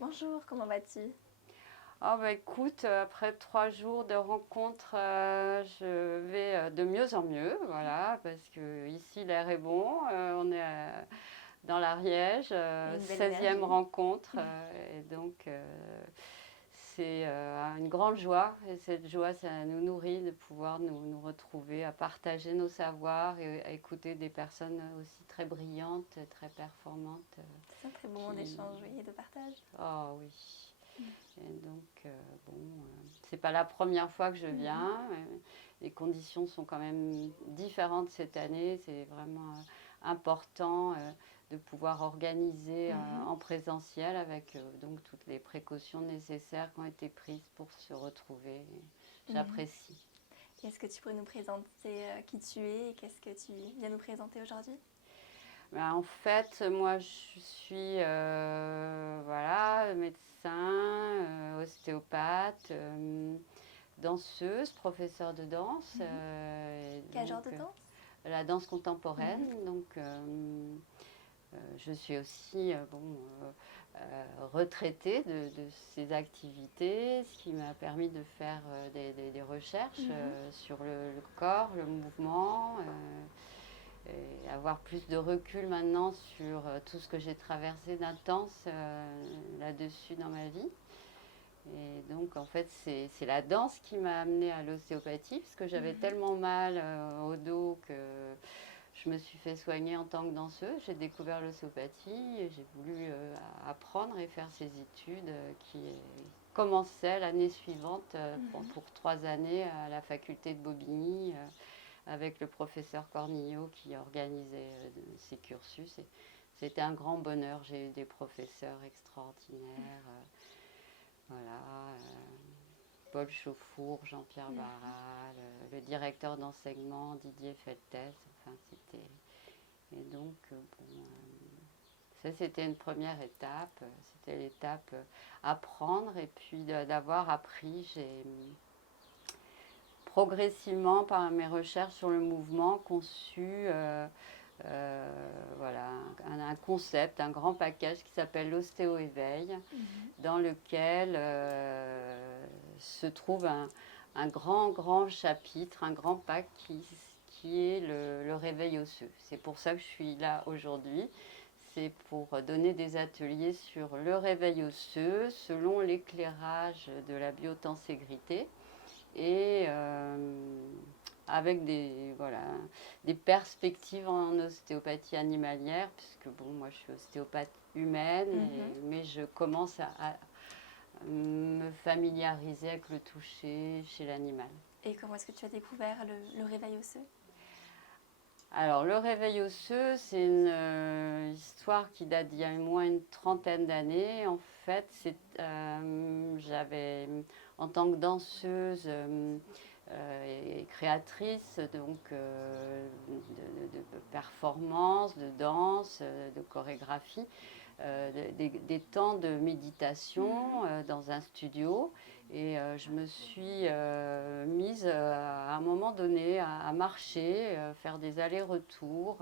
Bonjour, comment vas-tu? Ah bah écoute, après 3 jours de rencontres, je vais de mieux en mieux, voilà, parce que ici l'air est bon, on est dans l'Ariège, Il y a une belle 16e énergie. rencontre, et donc c'est une grande joie, et cette joie, ça nous nourrit de pouvoir nous retrouver, à partager nos savoirs et à écouter des personnes aussi très brillantes, très performantes, C'est un très beau moment qui... d'échange, oui, et de partage. Oh oui. Et donc, bon, c'est pas la première fois que je Mhm. viens. Les conditions sont quand même différentes cette année. C'est vraiment important de pouvoir organiser Mhm. en présentiel avec donc toutes les précautions nécessaires qui ont été prises pour se retrouver. Mhm. J'apprécie. Est-ce que tu pourrais nous présenter qui tu es et qu'est-ce que tu viens nous présenter aujourd'hui? Ben, en fait, moi, je suis voilà, médecin, ostéopathe, danseuse, professeure de danse, Mhm. et Quel genre donc de danse? la danse contemporaine. Mhm. Donc, je suis aussi retraitée de ces activités, ce qui m'a permis de faire des recherches Mhm. sur le corps, le mouvement. Et avoir plus de recul maintenant sur tout ce que j'ai traversé d'intense là-dessus dans ma vie. Et donc, en fait, c'est la danse qui m'a amenée à l'ostéopathie, parce que j'avais Mhm. tellement mal au dos que je me suis fait soigner en tant que danseuse. J'ai découvert l'ostéopathie et j'ai voulu apprendre et faire ces études qui commençaient l'année suivante Mhm. pour 3 années à la faculté de Bobigny avec le professeur Cornillot qui organisait ces cursus. Et c'était un grand bonheur. J'ai eu des professeurs extraordinaires. Voilà, Paul Chauffour, Jean-Pierre Mhm. Barral, le directeur d'enseignement Didier Feltès. Enfin, c'était... Et donc, ça c'était une première étape. C'était l'étape apprendre et puis d'avoir appris. J'ai progressivement, par mes recherches sur le mouvement, conçu voilà, un concept, un grand package qui s'appelle l'ostéo-éveil, Mhm. dans lequel se trouve un grand, grand chapitre, un grand pack qui est le réveil osseux. C'est pour ça que je suis là aujourd'hui. C'est pour donner des ateliers sur le réveil osseux selon l'éclairage de la biotenségrité et avec voilà, des perspectives en ostéopathie animalière, puisque bon, moi je suis ostéopathe humaine, Mhm. mais je commence à me familiariser avec le toucher chez l'animal. Et comment est-ce que tu as découvert le réveil osseux? Alors, le réveil osseux, c'est une histoire qui date d'il y a au moins une trentaine d'années. En fait, j'avais, en tant que danseuse et créatrice, donc de performance, de danse, de chorégraphie, des temps de méditation Mhm. dans un studio. Et je me suis mise à un moment donné à marcher, faire des allers-retours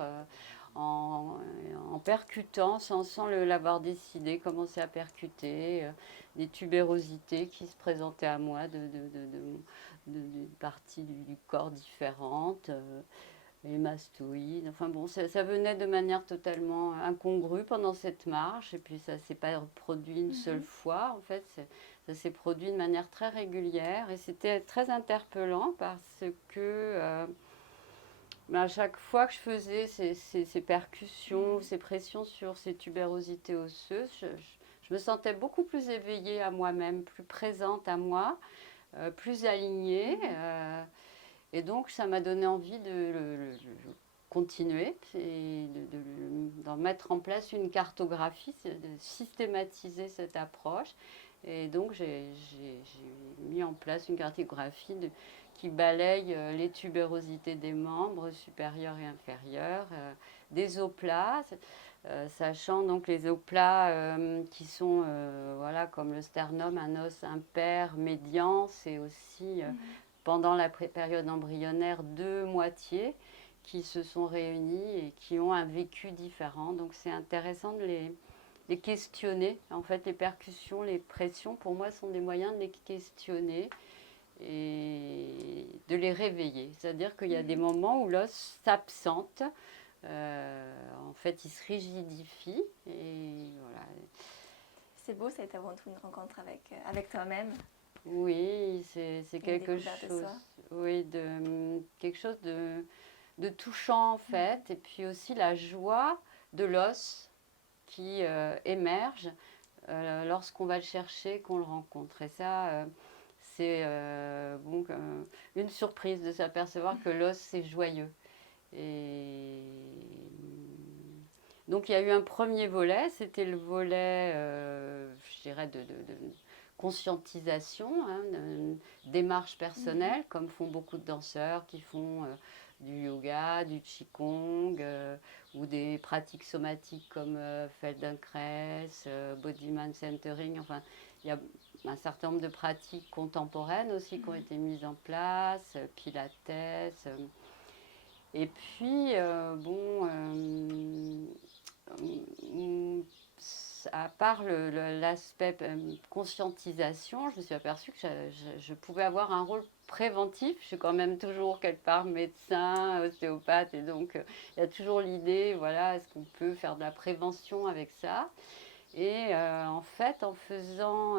en, en percutant sans l'avoir décidé, commencer à percuter des tubérosités qui se présentaient à moi de parties du corps différentes. Les mastoïdes, enfin bon, ça venait de manière totalement incongrue pendant cette marche, et puis ça s'est pas produit une seule Mhm. fois, en fait, ça s'est produit de manière très régulière, et c'était très interpellant parce que à chaque fois que je faisais ces percussions, Mhm. ces pressions sur ces tubérosités osseuses, je me sentais beaucoup plus éveillée à moi-même, plus présente à moi, plus alignée. Mhm. Et donc, ça m'a donné envie de continuer et d'en mettre en place une cartographie, de systématiser cette approche. Et donc, j'ai mis en place une cartographie qui balaye les tubérosités des membres supérieurs et inférieurs, des os plats, sachant donc les os plats qui sont, voilà, comme le sternum, un os impair, médian, c'est aussi Mhm. pendant la période embryonnaire deux moitiés qui se sont réunies et qui ont un vécu différent. Donc c'est intéressant les questionner. En fait, les percussions, les pressions, pour moi, sont des moyens de les questionner et de les réveiller. C'est-à-dire qu'il y a des moments où l'os s'absente, en fait, il se rigidifie et voilà. C'est beau, ça a été avant tout une rencontre avec toi-même. Oui, c'est quelque découverte de chose, soi. oui, quelque chose de touchant en fait, et puis aussi la joie de l'os qui émerge lorsqu'on va le chercher, qu'on le rencontre. Et ça, c'est bon, une surprise de s'apercevoir que l'os, c'est joyeux. Et donc il y a eu un premier volet, c'était le volet, je dirais, de conscientisation, hein, démarche personnelle, comme font beaucoup de danseurs qui font du yoga, du qigong, ou des pratiques somatiques comme Feldenkrais, Bodyman Centering. Enfin, il y a un certain nombre de pratiques contemporaines aussi qui ont été mises en place, Pilates. Et puis, à part l'aspect conscientisation, je me suis aperçue que je pouvais avoir un rôle préventif. Je suis quand même toujours quelque part médecin, ostéopathe, et donc il y a toujours l'idée, voilà, est-ce qu'on peut faire de la prévention avec ça? Et en fait, en faisant,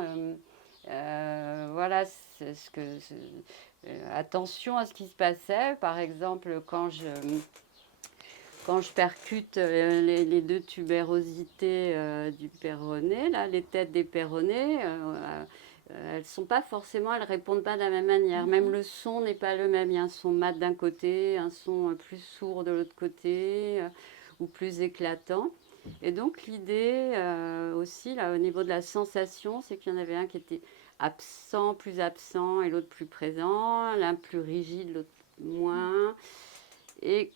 voilà, attention à ce qui se passait, par exemple, quand je percute les deux tubérosités du péroné, là, les têtes des péronés, elles sont pas forcément, elles répondent pas de la même manière. Même le son n'est pas le même. Il y a un son mat d'un côté, un son plus sourd de l'autre côté, ou plus éclatant. Et donc l'idée aussi, là, au niveau de la sensation, c'est qu'il y en avait un qui était absent, plus absent, et l'autre plus présent, l'un plus rigide, l'autre moins. Et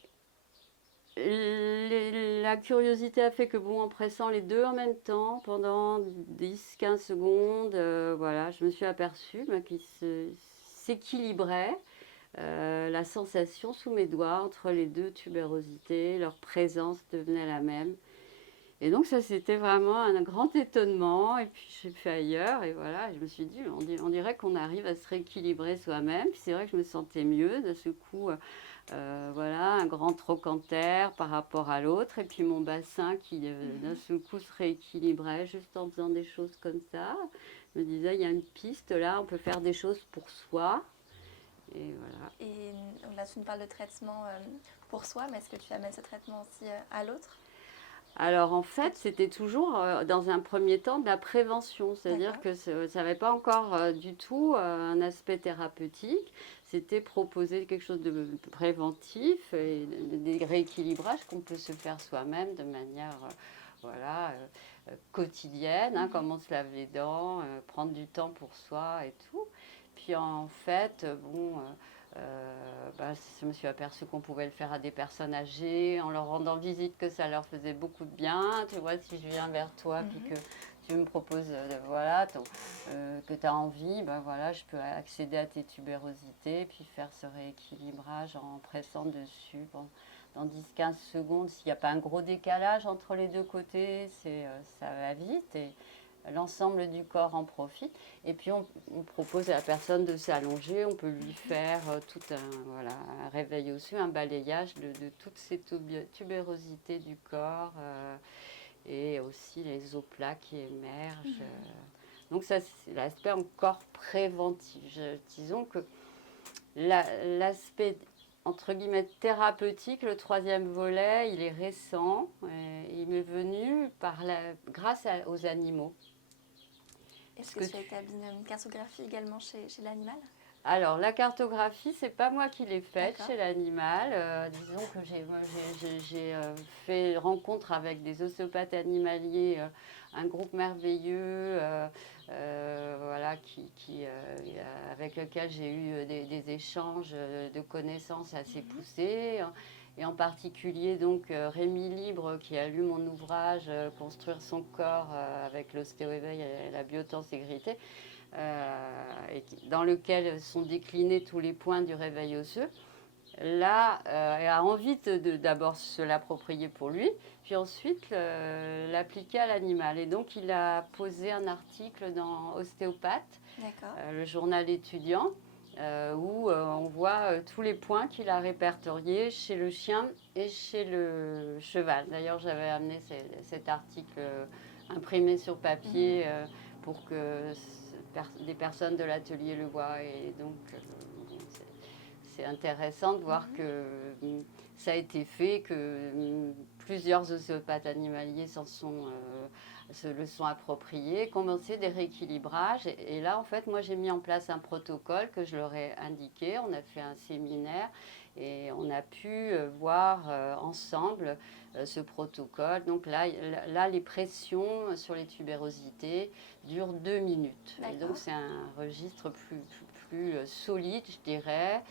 la curiosité a fait que, bon, en pressant les deux en même temps, pendant 10-15 secondes, voilà, je me suis aperçue qu'ils s'équilibraient, la sensation sous mes doigts entre les deux tubérosités, leur présence devenait la même. Et donc ça, c'était vraiment un grand étonnement. Et puis j'ai fait ailleurs, et voilà, je me suis dit, on dirait qu'on arrive à se rééquilibrer soi-même. Puis c'est vrai que je me sentais mieux de ce coup. Voilà, un grand trochanter par rapport à l'autre, et puis mon bassin qui d'un seul coup se rééquilibrait juste en faisant des choses comme ça. Je me disais, il y a une piste là, on peut faire des choses pour soi. Et voilà. Et là, tu nous parles de traitement pour soi, mais est-ce que tu amènes ce traitement aussi à l'autre? Alors en fait, c'était toujours dans un premier temps de la prévention, c'est-à-dire que ça n'avait pas encore du tout un aspect thérapeutique, c'était proposer quelque chose de préventif et des rééquilibrages qu'on peut se faire soi-même de manière voilà, quotidienne, hein, comme on se lave les dents, prendre du temps pour soi et tout. Puis en fait, bon... je me suis aperçue qu'on pouvait le faire à des personnes âgées, en leur rendant visite, que ça leur faisait beaucoup de bien. Tu vois, si je viens vers toi, puis que tu me proposes, voilà, que tu as envie, voilà, je peux accéder à tes tubérosités, puis faire ce rééquilibrage en pressant dessus dans 10-15 secondes. S'il n'y a pas un gros décalage entre les deux côtés, ça va vite. Et l'ensemble du corps en profite. Et puis on propose à la personne de s'allonger, on peut lui faire tout un réveil osseuse, un balayage de toutes ces tubérosités du corps et aussi les os plats qui émergent. Donc ça, c'est l'aspect encore préventif. Disons que l'aspect entre guillemets thérapeutique, le troisième volet, il est récent. Il m'est venu grâce aux animaux. Est-ce que tu as établi une cartographie également chez l'animal? Alors, la cartographie, c'est pas moi qui l'ai faite chez l'animal. Disons que j'ai fait rencontre avec des ostéopathes animaliers, un groupe merveilleux, voilà, avec lequel j'ai eu des échanges de connaissances assez poussés. Et en particulier, donc, Rémi Libre, qui a lu mon ouvrage Construire son corps avec l'ostéo-éveil et la biotenségrité, dans lequel sont déclinés tous les points du réveil osseux. là, a envie d'abord se l'approprier pour lui, puis ensuite l'appliquer à l'animal. Et donc, il a posé un article dans Ostéopathe, le journal étudiant, où on voit tous les points qu'il a répertoriés chez le chien et chez le cheval. D'ailleurs, j'avais amené cet article imprimé sur papier pour que des personnes de l'atelier le voient. Et donc, c'est intéressant de voir que ça a été fait, que plusieurs ostéopathes animaliers se le sont appropriés, commencé des rééquilibrages. Et là, en fait, moi, j'ai mis en place un protocole que je leur ai indiqué. On a fait un séminaire et on a pu voir ensemble ce protocole. Donc là, les pressions sur les tubérosités durent 2 minutes. Et donc, c'est un registre plus solide, je dirais.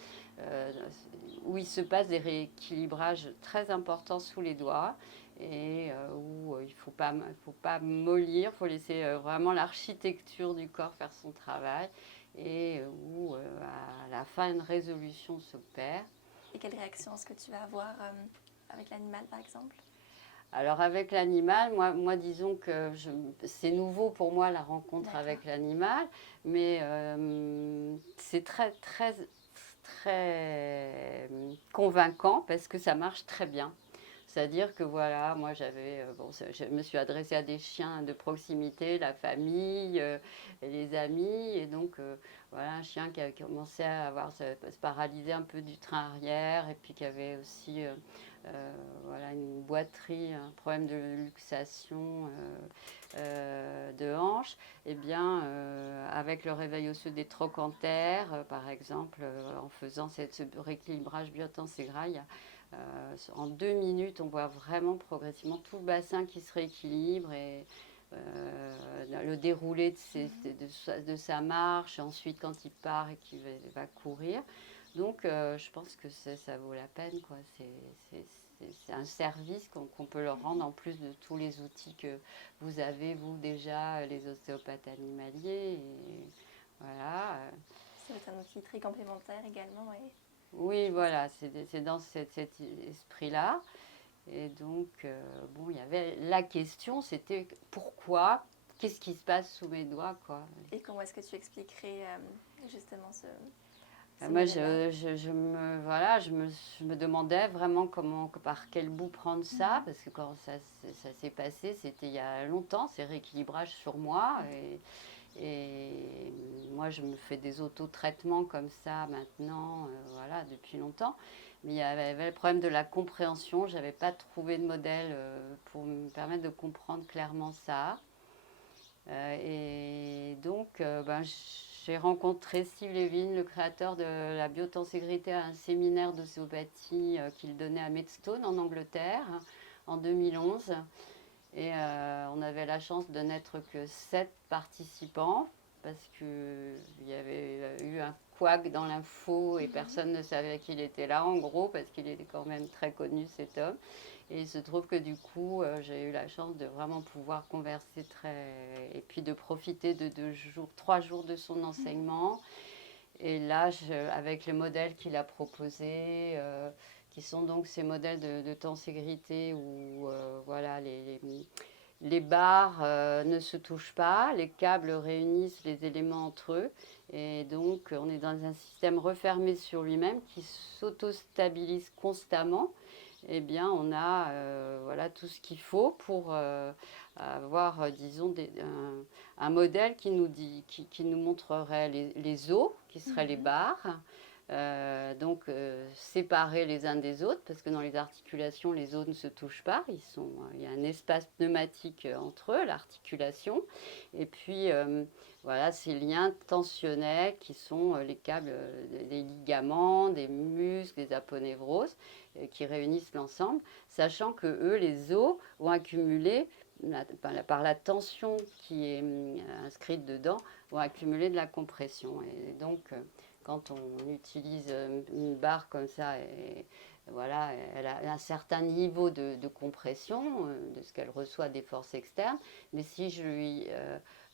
Où il se passe des rééquilibrages très importants sous les doigts et où il ne faut pas mollir, il faut laisser vraiment l'architecture du corps faire son travail et où à la fin une résolution s'opère. Et quelle réaction est-ce que tu vas avoir avec l'animal par exemple? Alors avec l'animal, moi disons que c'est nouveau pour moi la rencontre avec l'animal, mais c'est très convaincant parce que ça marche très bien. C'est-à-dire que voilà, moi je me suis adressée à des chiens de proximité, la famille, et les amis, et donc voilà un chien qui a commencé à se paralyser un peu du train arrière, et puis qui avait aussi voilà une boiterie, un problème de luxation de hanche. Et bien avec le réveil osseux des trochantères, par exemple, en faisant ce rééquilibrage biotenségral, en 2 minutes, on voit vraiment progressivement tout le bassin qui se rééquilibre et le déroulé de sa marche, et ensuite quand il part et qu'il va courir. Donc je pense que ça vaut la peine, quoi. C'est un service qu'on peut leur rendre en plus de tous les outils que vous avez, vous déjà, les ostéopathes animaliers. Et voilà. C'est un outil très complémentaire également. Oui, voilà, c'est dans cet esprit-là. Et donc, bon, il y avait la question, c'était pourquoi, qu'est-ce qui se passe sous mes doigts, quoi. Et comment est-ce que tu expliquerais justement ce moi, je me demandais vraiment par quel bout prendre ça, parce que quand ça s'est passé, c'était il y a longtemps, ces rééquilibrages sur moi. Et moi, je me fais des autotraitements comme ça maintenant, voilà, depuis longtemps. Mais il y avait le problème de la compréhension. Je n'avais pas trouvé de modèle pour me permettre de comprendre clairement ça. Et donc, j'ai rencontré Steve Levin, le créateur de la biotenségrité, à un séminaire d'ostéopathie qu'il donnait à Maidstone en Angleterre en 2011. Et on avait la chance de n'être que 7 participants parce qu'il y avait eu un couac dans l'info et personne ne savait qu'il était là, en gros, parce qu'il était quand même très connu, cet homme. Et il se trouve que du coup, j'ai eu la chance de vraiment pouvoir converser et puis de profiter de 3 jours de son enseignement. Et là, avec les modèles qu'il a proposés, qui sont donc ces modèles de tenségrité où voilà, les barres ne se touchent pas, les câbles réunissent les éléments entre eux, et donc on est dans un système refermé sur lui-même qui s'auto-stabilise constamment. Eh bien, on a voilà, tout ce qu'il faut pour avoir, disons, un modèle qui nous montrerait les os, qui seraient les barres, donc séparés les uns des autres, parce que dans les articulations, les os ne se touchent pas, il y a un espace pneumatique entre eux, l'articulation, et puis voilà, ces liens tensionnels qui sont les câbles, des ligaments, des muscles, des aponevroses, qui réunissent l'ensemble, sachant que eux, les os, vont accumuler, par la tension qui est inscrite dedans, vont accumuler de la compression. Et donc, quand on utilise une barre comme ça, voilà, elle a un certain niveau de compression de ce qu'elle reçoit des forces externes, mais si je lui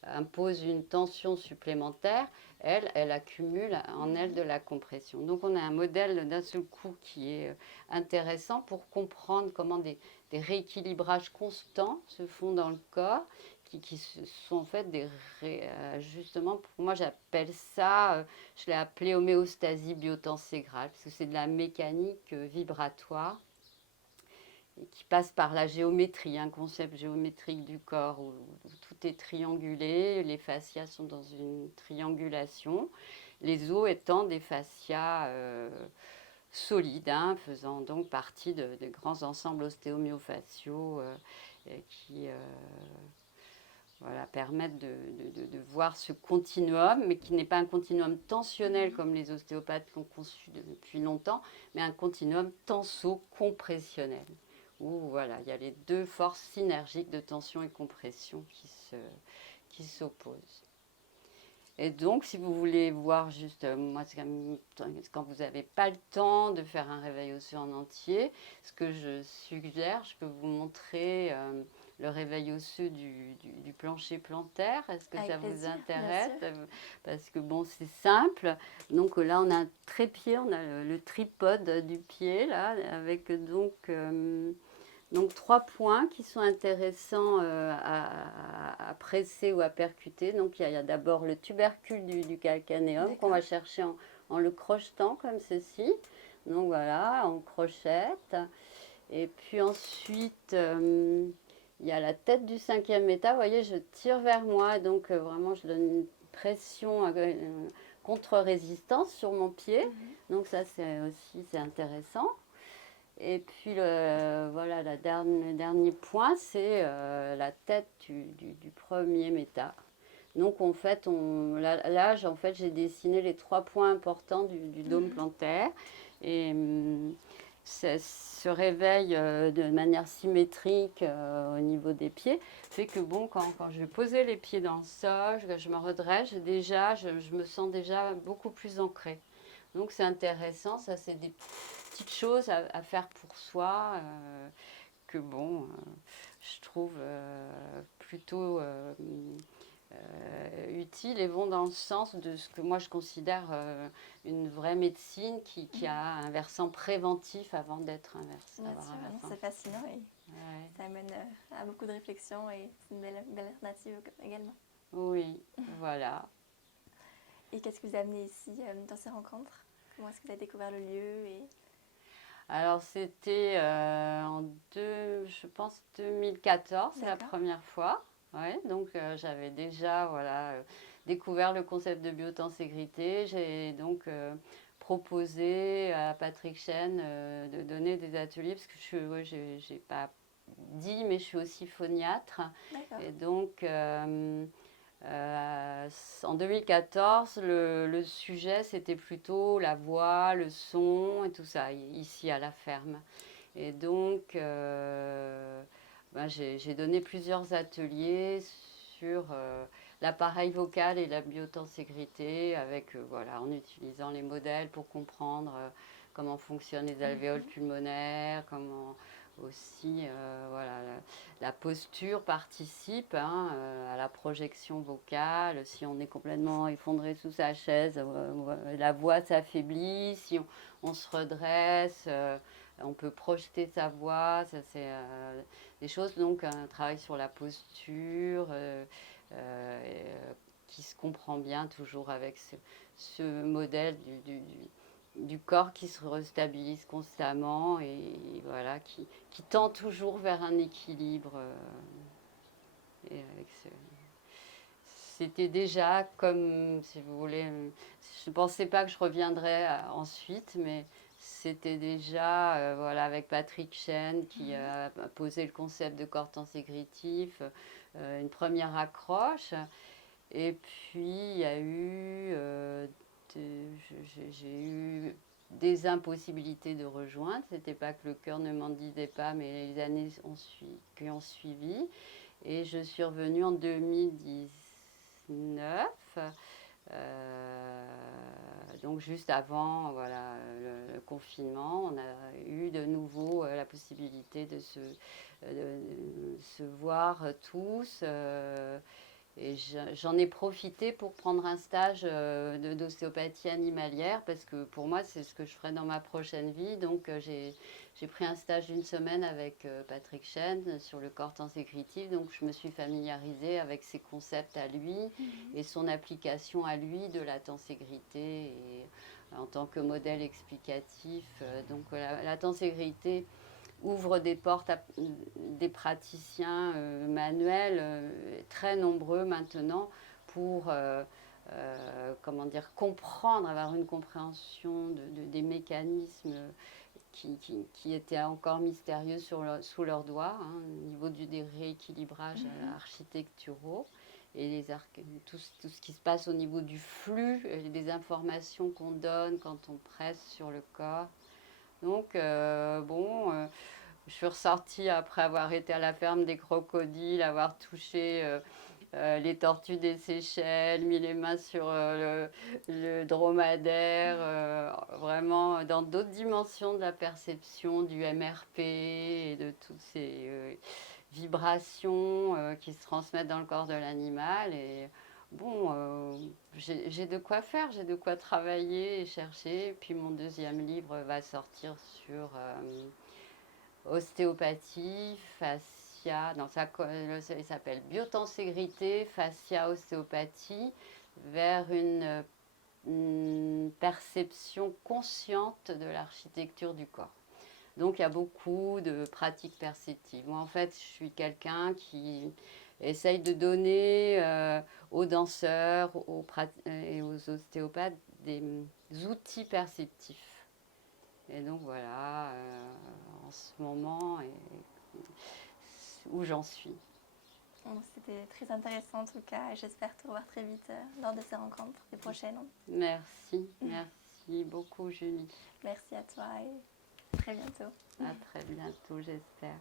impose une tension supplémentaire, elle accumule en elle de la compression. Donc on a un modèle d'un seul coup qui est intéressant pour comprendre comment des rééquilibrages constants se font dans le corps, qui sont en fait des réajustements. Pour moi, j'appelle ça, je l'ai appelé homéostasie biotenségrale, parce que c'est de la mécanique vibratoire et qui passe par la géométrie, un concept géométrique du corps où tout est triangulé, les fascias sont dans une triangulation, les os étant des fascias solides, hein, faisant donc partie de grands ensembles ostéomyofasciaux qui voilà, permettent de voir ce continuum, mais qui n'est pas un continuum tensionnel comme les ostéopathes l'ont conçu depuis longtemps, mais un continuum tenso-compressionnel, où voilà, il y a les deux forces synergiques de tension et compression qui s'opposent. Et donc, si vous voulez voir juste, moi, quand vous n'avez pas le temps de faire un réveil osseux en entier, ce que je suggère, je peux vous montrer le réveil osseux du plancher plantaire. Est-ce que Avec ça vous plaisir, intéresse? bien sûr. Parce que bon, c'est simple. Donc là, on a un trépied, on a le tripode du pied, là, avec donc 3 points qui sont intéressants à presser ou à percuter. Donc il y a d'abord le tubercule du calcanéum qu'on va chercher en le crochetant comme ceci. Donc voilà, on crochette. Et puis ensuite, il y a la tête du 5e état. Vous voyez, je tire vers moi. Donc vraiment, je donne une pression contre-résistance sur mon pied. Donc ça, c'est intéressant. Et puis voilà, le dernier point, c'est la tête du 1er méta. Donc en fait, là en fait, j'ai dessiné les 3 points importants du dôme plantaire. Et ce réveil de manière symétrique au niveau des pieds fait que bon, quand je vais poser les pieds dans le sol, je me redresse, je me sens déjà beaucoup plus ancrée. Donc c'est intéressant, ça c'est des petites choses à faire pour soi que bon, je trouve plutôt utiles et vont dans le sens de ce que moi je considère une vraie médecine qui a un versant préventif avant d'être un versant. Bien sûr, c'est fascinant et ça amène à beaucoup de réflexions et c'est une belle alternative également. Oui, voilà. Et qu'est-ce que vous avez amené ici dans ces rencontres? Comment est-ce que vous avez découvert le lieu Alors c'était je pense 2014, c'est la première fois. Ouais, donc j'avais déjà découvert le concept de biotenségrité. J'ai donc proposé à Patrick Chen de donner des ateliers parce que j'ai pas dit, mais je suis aussi phoniatre. Et donc en 2014, le sujet, c'était plutôt la voix, le son et tout ça, ici à la ferme. Et donc, j'ai donné plusieurs ateliers sur l'appareil vocal et la biotenségrité, en utilisant les modèles pour comprendre comment fonctionnent les alvéoles pulmonaires, comment aussi la posture participe à la projection vocale. Si on est complètement effondré sous sa chaise, la voix s'affaiblit. Si on se redresse, on peut projeter sa voix. Ça, c'est des choses, donc un travail sur la posture qui se comprend bien toujours avec ce modèle du corps qui se restabilise constamment et voilà, qui tend toujours vers un équilibre. Et c'était déjà comme, si vous voulez, je ne pensais pas que je reviendrais ensuite, mais c'était déjà avec Patrick Chen qui a posé le concept de corps tenségratif, une première accroche. Et puis il y a eu j'ai eu des impossibilités de rejoindre. C'était pas que le cœur ne m'en disait pas, mais les années qui ont suivi. Et je suis revenue en 2019, donc juste avant le confinement. On a eu de nouveau la possibilité de se voir tous. Et j'en ai profité pour prendre un stage d'ostéopathie animalière parce que pour moi, c'est ce que je ferai dans ma prochaine vie. Donc, j'ai pris un stage d'une semaine avec Patrick Chen sur le corps tensécritif. Donc, je me suis familiarisée avec ses concepts à lui et son application à lui de la tenségrité et, en tant que modèle explicatif. Donc, la tenségrité ouvre des portes à des praticiens manuels très nombreux maintenant pour comment dire, comprendre, avoir une compréhension des mécanismes qui étaient encore mystérieux sous leurs doigts, hein, au niveau des rééquilibrages architecturaux et tout ce qui se passe au niveau du flux, des informations qu'on donne quand on presse sur le corps. Donc, je suis ressortie après avoir été à la ferme des crocodiles, avoir touché les tortues des Seychelles, mis les mains sur le dromadaire, vraiment dans d'autres dimensions de la perception, du MRP et de toutes ces vibrations qui se transmettent dans le corps de l'animal. Et j'ai de quoi faire, j'ai de quoi travailler et chercher. Puis mon deuxième livre va sortir sur ostéopathie, fascia, il s'appelle Biotenségrité, fascia, ostéopathie, vers une perception consciente de l'architecture du corps. Donc il y a beaucoup de pratiques perceptives. Moi en fait je suis quelqu'un qui essaye de donner aux danseurs et aux ostéopathes des outils perceptifs. Et donc voilà, en ce moment, où j'en suis. C'était très intéressant en tout cas, et j'espère te revoir très vite lors de ces rencontres, les prochaines. Merci beaucoup Julie. Merci à toi et à très bientôt. À très bientôt, j'espère.